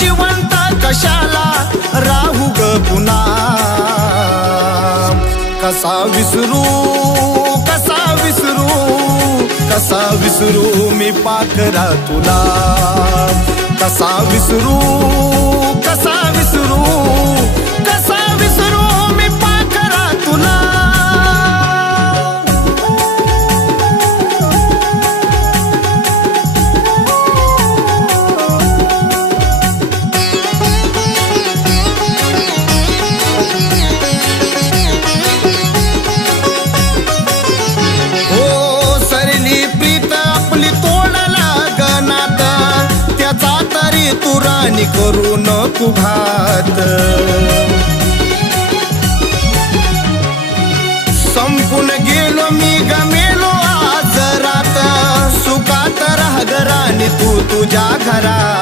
जिवंत कशाला राहू ग पुन्हा कसा विसरू कसा विसरू कसा विसरू मी पाखरा तुला कसा विसरू कसा विसरू कसा विसरू मी पाखरा तुला तुरानी करू नको घात संपून गेलो मी गमेलो आज रात सुखात राह ग राणी तू तुझ्या घरात